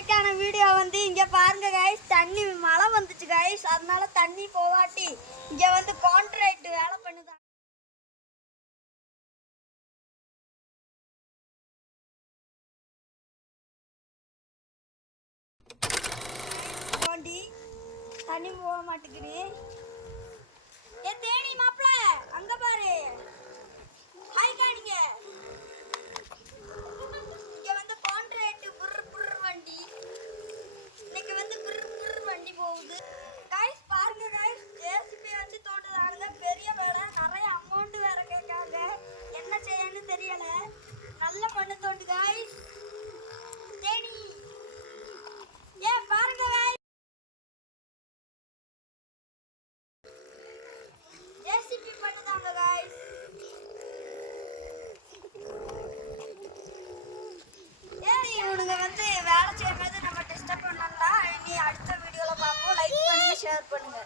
இன்னைக்கான வீடியோ வந்து இங்க பாருங்க गाइस, தண்ணி மழை வந்துச்சு गाइस, அதனால தண்ணி போவாட்டி இங்க வந்து கான்ட்ராக்ட் வேலை பண்ணுதா. தண்ணி போக மாட்டேங்குது. ஏ தேனி மாப்ள அங்க பாரு. ஹாய் காணிங்க. இங்க வந்து கான்ட்ராக்ட் புர் புர் வண்டி. இன்னைக்கு வந்து புர் புர் வண்டி போகுது. गाइस பாருங்க गाइस, ஜேசிபி வச்சு தோண்டுறாங்க. பெரிய வேலை, நிறைய அமௌண்ட் வேற கேட்காங்க. என்ன செய்யன்னு தெரியல. நல்ல பண்ணு தோண்டு गाइस. தேனி ஏ பாருங்க गाइस, ஜேசிபி பண்ணுதாங்க गाइस. இவனுங்க வந்து வேலை செய்யும்போது நம்ம டிஸ்டர்ப் பண்ணலாம். இனி அடுத்த வீடியோவில் பார்ப்போம். லைக் பண்ணுங்க, ஷேர் பண்ணுங்க.